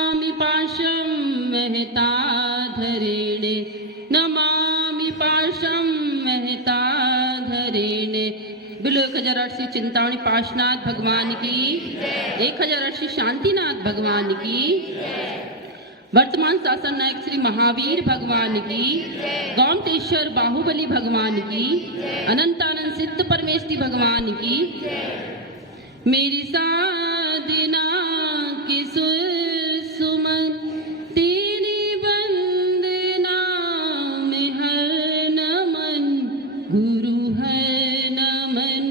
Namami पाशं महताधरेणे, Namami पाशं महताधरेणे। Below 1008 Chintamani Pashnath भगवान की, 1008 शांतिनाथ भगवान की, वर्तमान शासन नायक श्री महावीर भगवान की, गौमतेश्वर बाहुबली भगवान की, अनंतानंद सिद्ध परमेष्टि भगवान की। मेरी साधना की सुमन तेरी वंदना में हर नमन, गुरु हर नमन,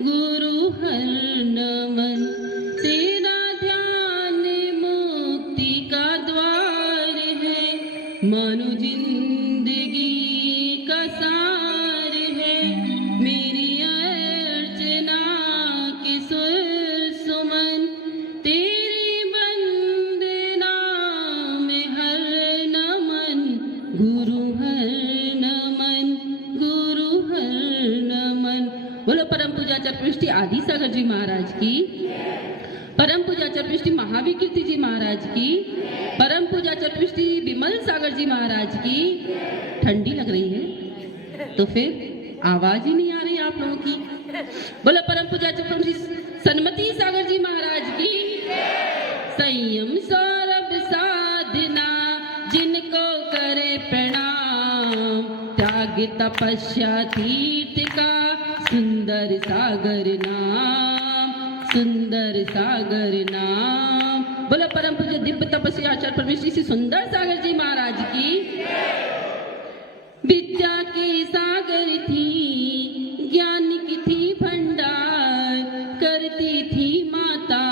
गुरु हर नमन। तेरा ध्यान मुक्ति का द्वार है, मानो जिंदगी का सार है। मेरी अर्चना की सुमन तेरी वंदना में हर नमन, गुरु हर नमन, गुरु हर नमन। बोलो परम पूजा चतुष्टि आदि सागर जी महाराज की, परम पूजा चतुष्टि महावीर कीर्ति जी महाराज की, परम पूजा चतुष्टि विमल सागर जी महाराज की। ठंडी लग रही है तो फिर आवाज ही नहीं आ रही आप लोगों की। बोलो परम पूजा चतुष्टि सन्मति सागर जी महाराज की। संयम सौरभ साधना जिनको करे प्रणाम, त्याग तपस्या तीर्थ का सुंदर सागर नाम, सुंदर सागर नाम। बोलो परम पूज्य दिव्य तपस्या आचार्य परमेश्वरी श्री सुंदर सागर जी महाराज की। विद्या के सागर थी, ज्ञान की थी भंडार, करती थी माता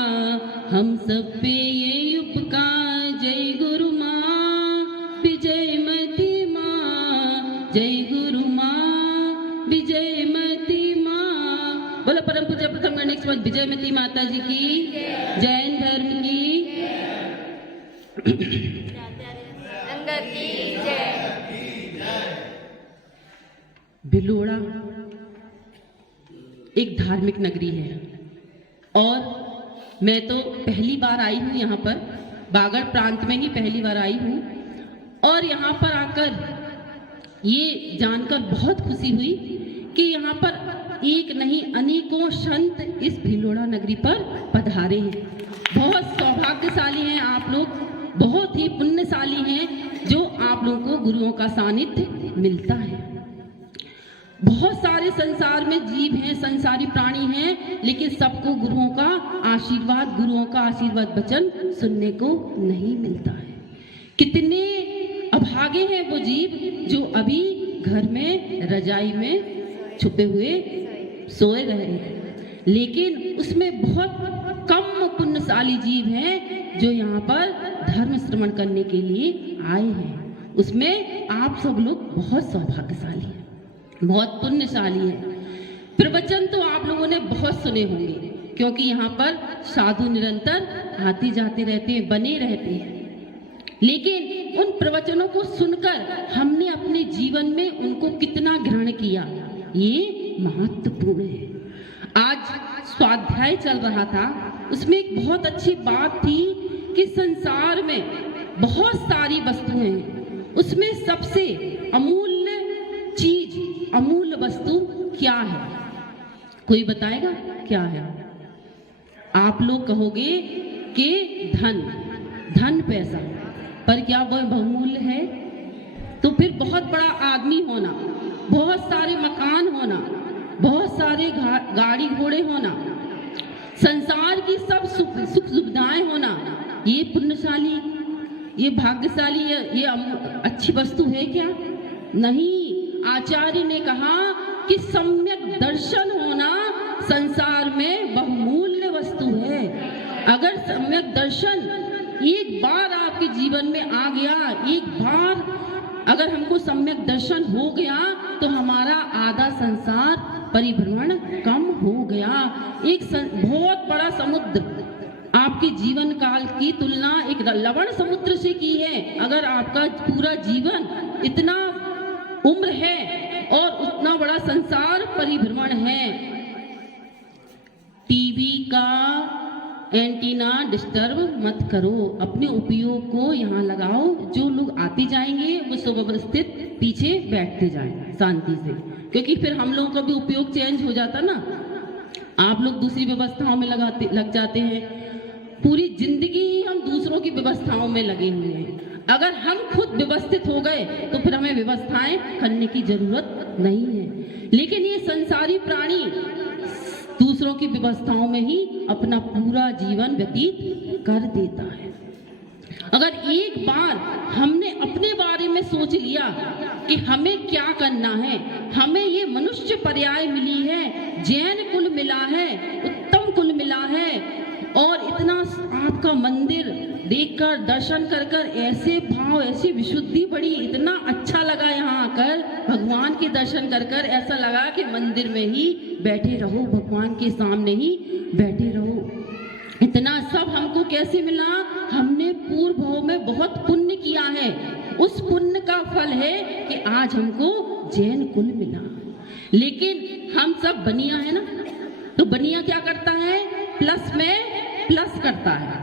हम सब पे ये उपकार। जय गुरु माँ विजयमती माँ, जय गुरु माँ विजयमती माँ। बोलो परम पूज्य प्रथम गणेश विजयमती माता जी की, जैन धर्म की भिलोड़ा एक धार्मिक नगरी है और मैं तो पहली बार आई हूँ यहाँ पर, बागड़ प्रांत में ही पहली बार आई हूँ। और यहाँ पर आकर ये जानकर बहुत खुशी हुई कि यहाँ पर एक नहीं अनेकों संत इस भिलोड़ा नगरी पर पधारे हैं। बहुत सौभाग्यशाली हैं आप लोग, बहुत ही पुण्यशाली हैं जो आप लोगों को गुरुओं का सानिध्य मिलता है। बहुत सारे संसार में जीव हैं, संसारी प्राणी हैं, लेकिन सबको गुरुओं का आशीर्वाद वचन सुनने को नहीं मिलता है। कितने अभागे हैं वो जीव जो अभी घर में रजाई में छुपे हुए सोए रहे हैं, लेकिन उसमें बहुत कम पुण्यशाली जीव हैं जो यहाँ पर धर्म श्रवण करने के लिए आए हैं। उसमें आप सब लोग बहुत सौभाग्यशाली हैं, बहुत पुण्यशाली है। प्रवचन तो आप लोगों ने बहुत सुने होंगे क्योंकि यहाँ पर साधु निरंतर आते जाते रहते हैं, बने रहते हैं। लेकिन उन प्रवचनों को सुनकर हमने अपने जीवन में उनको कितना ग्रहण किया, ये महत्वपूर्ण है। आज स्वाध्याय चल रहा था, उसमें एक बहुत अच्छी बात थी कि संसार में बहुत सारी वस्तुएं हैं, उसमें सबसे अमूल्य चीज, अमूल्य वस्तु क्या है? कोई बताएगा क्या है? आप लोग कहोगे कि धन पैसा, पर क्या वह बहुमूल्य है? तो फिर बहुत बड़ा आदमी होना, बहुत सारे मकान होना, बहुत सारे गाड़ी घोड़े होना, संसार की सब सुख सुविधाएं होना, ये पुण्यशाली, ये भाग्यशाली, ये अच्छी वस्तु है क्या? नहीं। आचार्य ने कहा कि सम्यक दर्शन होना संसार में बहुमूल्य वस्तु है। अगर सम्यक दर्शन एक बार आपके जीवन में आ गया, एक बार अगर हमको सम्यक दर्शन हो गया तो हमारा आधा संसार परिभ्रमण कम हो गया। एक बहुत बड़ा समुद्र आपके जीवन काल की तुलना एक लवण समुद्र से की है। अगर आपका पूरा जीवन इतना उम्र है और उतना बड़ा संसार परिभ्रमण है, टीवी का एंटीना डिस्टर्ब मत करो, अपने उपयोग को यहाँ लगाओ। जो लोग आते जाएंगे वो सुव्यवस्थित पीछे बैठते जाएं शांति से, क्योंकि फिर हम लोगों का भी उपयोग चेंज हो जाता ना। आप लोग दूसरी व्यवस्थाओं में लग जाते हैं। पूरी जिंदगी ही हम दूसरों की व्यवस्थाओं में लगे हुए हैं। अगर हम खुद व्यवस्थित हो गए तो फिर हमें व्यवस्थाएं करने की जरूरत नहीं है। लेकिन ये संसारी प्राणी दूसरों की व्यवस्थाओं में ही अपना पूरा जीवन व्यतीत कर देता है। अगर एक बार हमने अपने बारे में सोच लिया कि हमें क्या करना है, हमें ये मनुष्य पर्याय मिली है, जैन कुल मिला है, उत्तम कुल मिला है, और इतना आपका मंदिर देखकर दर्शन कर कर ऐसे भाव, ऐसी विशुद्धि बढ़ी, इतना अच्छा लगा यहाँ आकर भगवान के दर्शन कर कर। ऐसा लगा कि मंदिर में ही बैठे रहो, भगवान के सामने ही बैठे रहो। इतना सब हमको कैसे मिला? हमने पूर्व भाव में बहुत पुण्य किया है। उस पुण्य का फल है कि आज हमको जैन कुल मिला। लेकिन हम सब बनिया है ना, तो बनिया क्या करता है? प्लस में प्लस करता है।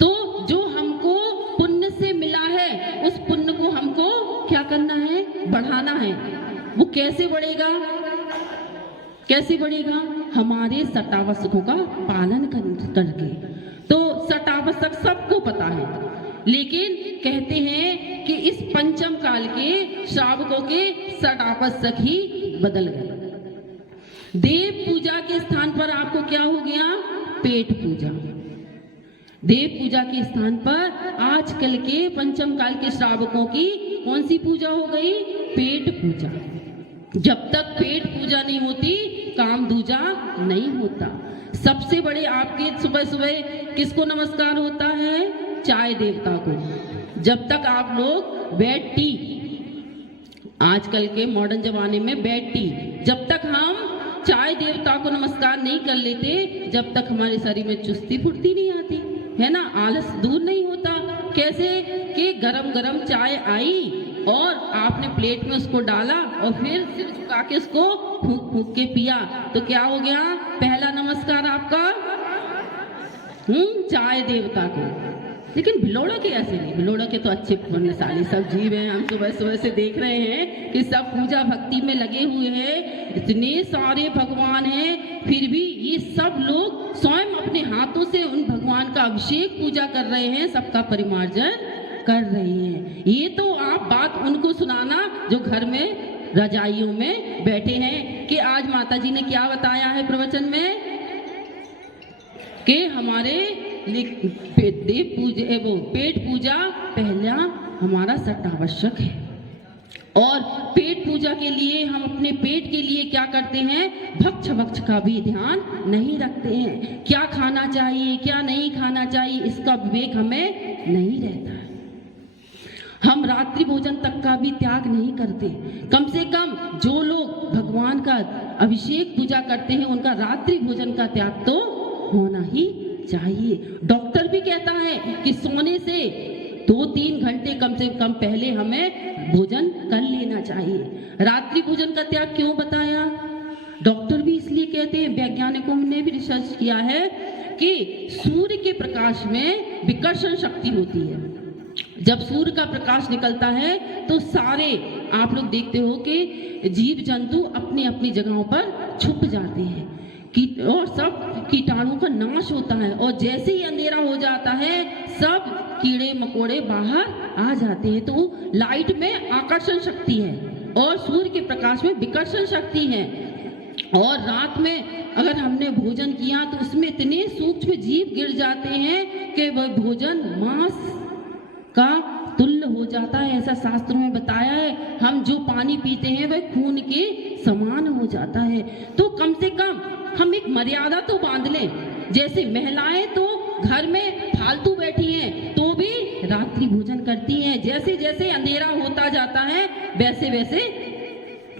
तो जो हमको पुण्य से मिला है उस पुण्य को हमको क्या करना है? बढ़ाना है। वो कैसे बढ़ेगा? कैसे बढ़ेगा? हमारे सटावश्यकों का पालन करके। तो सटावश्यक सबको पता है, लेकिन कहते हैं कि इस पंचम काल के श्रावकों के सटावश्यक ही बदल गए। देव पूजा के स्थान पर आपको क्या हो गया? पेट पूजा। देव पूजा के स्थान पर आजकल के पंचम काल के श्रावकों की कौन सी पूजा हो गई? पेट पूजा। जब तक पेट पूजा नहीं होती काम दूजा नहीं होता। सबसे बड़े आपके सुबह सुबह किसको नमस्कार होता है? चाय देवता को। जब तक आप लोग बेड टी, आजकल के मॉडर्न जमाने में बेड टी, जब तक हम चाय देवता को नमस्कार नहीं कर लेते, जब तक हमारे शरीर में चुस्ती फुर्ती नहीं आती है ना, आलस दूर नहीं होता। कैसे कि गरम गरम चाय आई और आपने प्लेट में उसको डाला और फिर सिर झुका के उसको फूंक फूंक के पिया, तो क्या हो गया? पहला नमस्कार आपका चाय देवता को। लेकिन भिलोड़ा के ऐसे नहीं। भिलोड़ा के तो अच्छे पुण्यशाली सब जीव हैं। हम सुबह सुबह से देख रहे हैं कि सब पूजा भक्ति में लगे हुए हैं, इतने सारे भगवान हैं, फिर भी ये सब लोग स्वयं अपने हाथों से उन भगवान का अभिषेक पूजा कर रहे हैं, सबका परिमार्जन कर रहे हैं। ये तो आप बात उनको सुनाना जो घर में रजाइयों में बैठे हैं कि आज माता जी ने क्या बताया है प्रवचन में कि हमारे देव पूजा, वो पेट पूजा पहला हमारा सटावश्यक है। और पेट पूजा के लिए हम अपने पेट के लिए क्या करते हैं? भक्ष भक्ष का भी ध्यान नहीं रखते हैं। क्या खाना चाहिए क्या नहीं खाना चाहिए इसका विवेक हमें नहीं रहता है। हम रात्रि भोजन तक का भी त्याग नहीं करते। कम से कम जो लोग भगवान का अभिषेक पूजा करते हैं उनका रात्रि भोजन का त्याग तो होना ही चाहिए। डॉक्टर भी कहता है कि सोने से 2-3 घंटे कम से कम पहले हमें भोजन कर लेना चाहिए। रात्रि भोजन का त्याग क्यों बताया? डॉक्टर भी इसलिए कहते हैं, वैज्ञानिकों ने भी रिसर्च किया है कि सूर्य के प्रकाश में विकर्षण शक्ति होती है। जब सूर्य का प्रकाश निकलता है तो सारे आप लोग देखते हो कि जीव जंतु अपनी अपनी जगहों पर छुप जाते हैं और सब कीटाणु का नाश होता है। और जैसे ही अंधेरा हो जाता है सब कीड़े मकोड़े बाहर आ जाते हैं। तो लाइट में आकर्षण शक्ति है और सूर्य के प्रकाश में विकर्षण शक्ति है। और रात में अगर हमने भोजन किया तो उसमें इतने सूक्ष्म जीव गिर जाते हैं कि वह भोजन मांस का तुल्य हो जाता है। ऐसा शास्त्रों में बताया है। हम जो पानी पीते हैं वह खून के समान हो जाता है। तो कम से कम हम एक मर्यादा तो बांध लें। जैसे महिलाएं तो घर में फालतू बैठी हैं तो भी रात्रि भोजन करती हैं। जैसे जैसे अंधेरा होता जाता है वैसे वैसे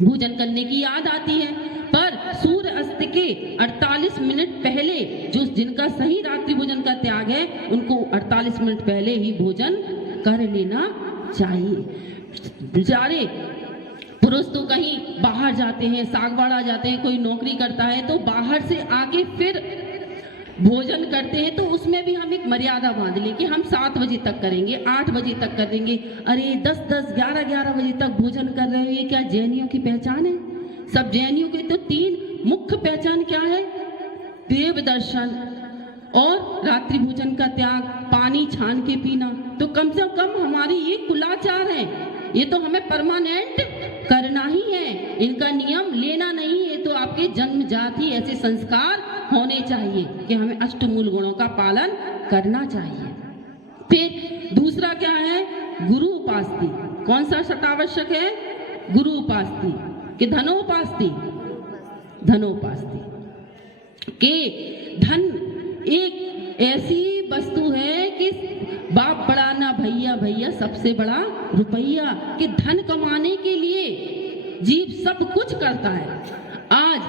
भोजन करने की याद आती है। पर सूर्य अस्त के 48 मिनट पहले जो जिनका सही रात्रि भोजन का त्याग है उनको 48 मिनट पहले ही भोजन कर लेना चाहिए। बेचारे पुरुष तो कहीं बाहर जाते हैं, सागवाड़ा जाते हैं, कोई नौकरी करता है तो बाहर से आके फिर भोजन करते हैं तो उसमें भी हम एक मर्यादा बांध लें कि हम 7 बजे तक करेंगे, 8 बजे तक करेंगे। अरे 10-10, 11-11 बजे तक भोजन कर रहे हो, ये क्या जैनियों की पहचान है? सब जैनियों के तो 3 मुख्य पहचान क्या है? देव दर्शन और रात्रि भोजन का त्याग, पानी छान के पीना। तो कम से कम हमारी ये कुलाचार है, ये तो हमें परमानेंट करना ही है, इनका नियम लेना नहीं है। तो आपके जन्मजात ही ऐसे संस्कार होने चाहिए कि हमें अष्टमूल गुणों का पालन करना चाहिए। फिर दूसरा क्या है? गुरु उपासती। कौन सा शतावश्यक है? गुरु उपासती कि धनोपासती? धनोपासती के धन एक ऐसी वस्तु है कि बाप बड़ा ना भैया, भैया सबसे बड़ा रुपया, कि धन कमाने के लिए जीव सब कुछ करता है। आज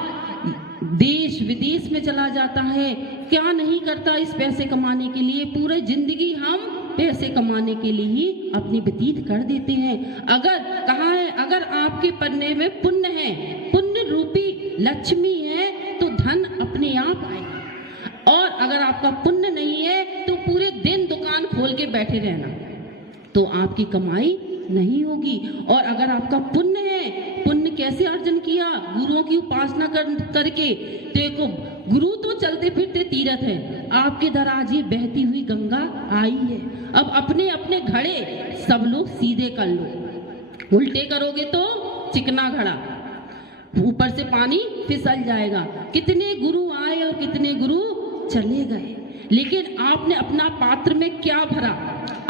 देश विदेश में चला जाता है, क्या नहीं करता इस पैसे कमाने के लिए? पूरी जिंदगी हम पैसे कमाने के लिए ही अपनी व्यतीत कर देते हैं। अगर कहा है, अगर आपके पन्ने में पुण्य है, पुण्य रूपी लक्ष्मी है, तो धन अपने आप आएगा। और अगर आपका पुण्य नहीं है तो पूरे दिन दुकान खोल के बैठे रहना, तो आपकी कमाई नहीं होगी। और अगर आपका पुण्य है, पुण्य कैसे अर्जन किया? गुरुओं की उपासना करके। देखो, गुरु तो चलते फिरते तीर्थ है, आपके दर आज ये बहती हुई गंगा आई है। अब अपने अपने घड़े सब लोग सीधे कर लो, उल्टे करोगे तो चिकना घड़ा, ऊपर से पानी फिसल जाएगा। कितने गुरु आए और कितने गुरु चले गए, लेकिन आपने अपना पात्र में क्या भरा?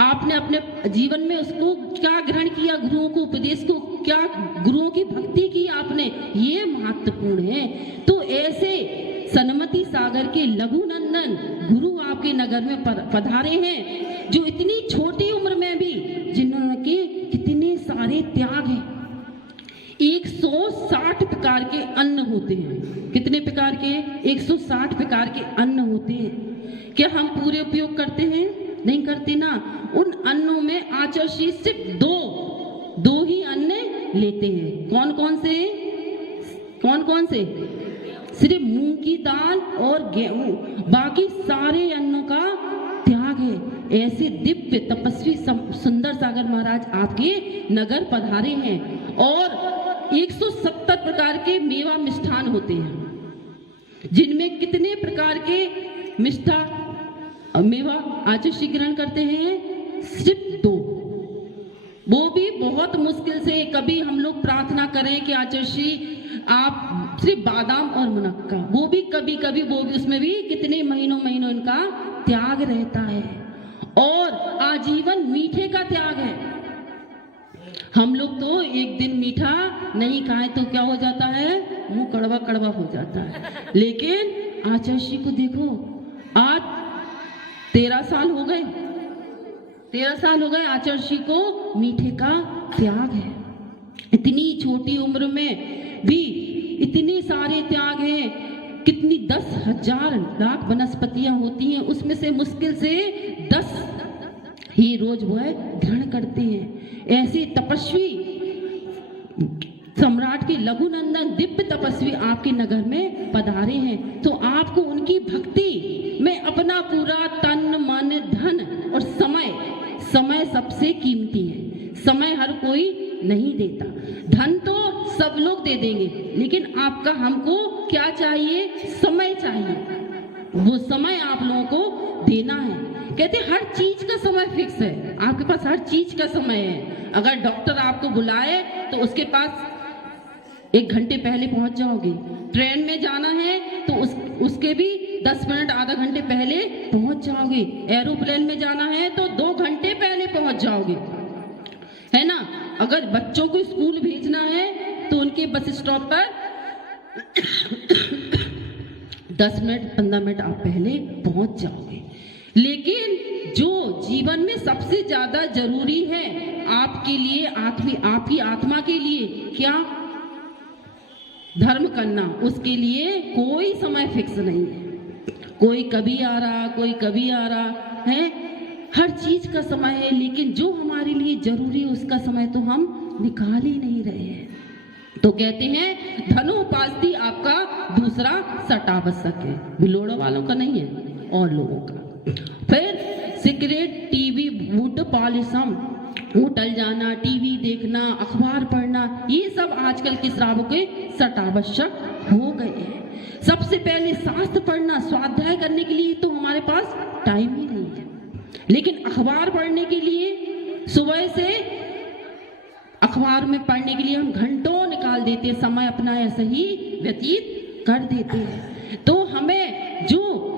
आपने अपने जीवन में उसको क्या ग्रहण किया? गुरुओं को, उपदेश को, क्या गुरुओं की भक्ति की आपने? ये महत्वपूर्ण है। तो ऐसे सनमति सागर के लघुनंदन गुरु आपके नगर में पधारे हैं, जो इतनी छोटी उम्र में भी जिन्होंने कितने सारे त्याग हैं। 160 प्रकार के अन्न होते हैं। कितने प्रकार के? 160 प्रकार के अन्न होते हैं। क्या हम पूरे उपयोग करते हैं? नहीं करते ना। उन अन्नों में आचार्य सिर्फ दो ही अन्न लेते हैं। कौन कौन से? कौन कौन से? सिर्फ मूंग की दाल और गेहूं, बाकी सारे अन्नों का त्याग है। ऐसे दिव्य तपस्वी सुंदर सागर महाराज आपके नगर पधारे हैं। और 170 प्रकार के मेवा मिष्ठान होते हैं, जिनमें कितने प्रकार के मेवा आचार्य ग्रहण करते हैं? सिर्फ 2, वो भी बहुत मुश्किल से। कभी हम लोग प्रार्थना करें कि आचार्य आप सिर्फ बादाम और मुनक्का, वो भी कभी कभी, वो भी उसमें भी कितने महीनों इनका त्याग रहता है। और आजीवन मीठे का त्याग है। हम लोग तो एक दिन मीठा नहीं खाएं तो क्या हो जाता है? मुंह कड़वा कड़वा हो जाता है। लेकिन आचार्य को देखो, आज 13 साल हो गए, 13 साल हो गए आचार्य को मीठे का त्याग है। इतनी छोटी उम्र में भी इतने सारे त्याग हैं। कितनी 10,000 लाख वनस्पतियां होती हैं, उसमें से मुश्किल से 10 ही रोज वो है ग्रहण करते हैं। ऐसे तपस्वी सम्राट के लघुनंदन दिव्य तपस्वी आपके नगर में पधारे हैं। तो आपको उनकी भक्ति में अपना पूरा तन मन धन और समय सबसे कीमती है। समय हर कोई नहीं देता, धन तो सब लोग दे देंगे, लेकिन आपका हमको क्या चाहिए? समय चाहिए। वो समय आप लोगों को देना है। कहते हर चीज का समय फिक्स है, आपके पास हर चीज का समय है। अगर डॉक्टर आपको बुलाए तो उसके पास 1 घंटे पहले पहुंच जाओगे। ट्रेन में जाना है तो उसके भी 10 मिनट आधा घंटे पहले पहुंच जाओगे। एरोप्लेन में जाना है तो 2 घंटे पहले पहुंच जाओगे, है ना। अगर बच्चों को स्कूल भेजना है तो उनके बस स्टॉप पर 10 मिनट 15 मिनट आप पहले पहुंच जाओगे। लेकिन जो जीवन में सबसे ज्यादा जरूरी है आपके लिए, आपकी आत्मा के लिए, क्या? धर्म करना, उसके लिए कोई समय फिक्स नहीं है। कोई कभी आ रहा, कोई कभी आ रहा है। हर चीज का समय है, लेकिन जो हमारे लिए जरूरी है उसका समय तो हम निकाल ही नहीं रहे हैं। तो कहते हैं धनोपास्ति आपका दूसरा सटावश्यक है, बिलोड़ा वालों का नहीं है। और लोगों का। फिर सिगरेट, टीवी, बूट पॉलिसम, होटल जाना, टीवी देखना, अखबार पढ़ना, ये सब आजकल के श्रावों के सटावश्यक हो गए हैं। सबसे पहले शास्त्र पढ़ना, स्वाध्याय करने के लिए तो हमारे पास टाइम ही नहीं है, लेकिन अखबार पढ़ने के लिए सुबह से अखबार में पढ़ने के लिए हम घंटों निकाल देते हैं, समय अपना ऐसे ही व्यतीत कर देते हैं। तो हमें जो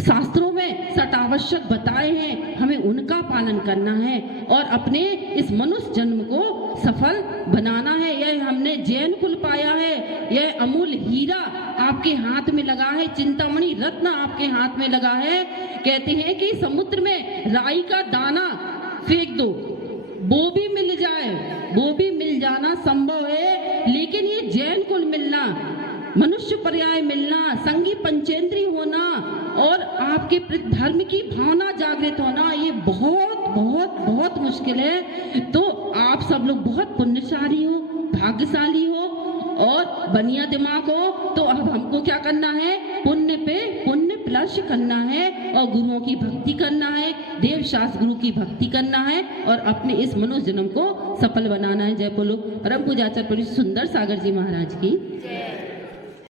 शास्त्रों में सटावश्यक बताए हैं, हमें उनका पालन करना है और अपने इस मनुष्य जन्म को सफल बनाना है। यह हमने जैन कुल पाया है, यह अमूल हीरा आपके हाथ में लगा है, चिंतामणि रत्न आपके हाथ में लगा है। कहते हैं कि समुद्र में राई का दाना फेंक दो, वो भी मिल जाए, वो भी मिल जाना संभव है, लेकिन ये जैन कुल मिलना, मनुष्य पर्याय मिलना, संगी पंचेंद्री होना और आपके प्रति धर्म की भावना जागृत होना, ये बहुत बहुत बहुत मुश्किल है। तो आप सब लोग बहुत पुण्यशाली हो, भाग्यशाली हो और बनिया दिमाग हो। तो अब हमको क्या करना है, पुण्य पे पुण्य प्लस करना है और गुरुओं की भक्ति करना है, देव शास्त्र गुरु की भक्ति करना है और अपने इस मनुष्य जन्म को सफल बनाना है। जय बोलो परम पूज्य आचार्य सुंदर सागर जी महाराज की।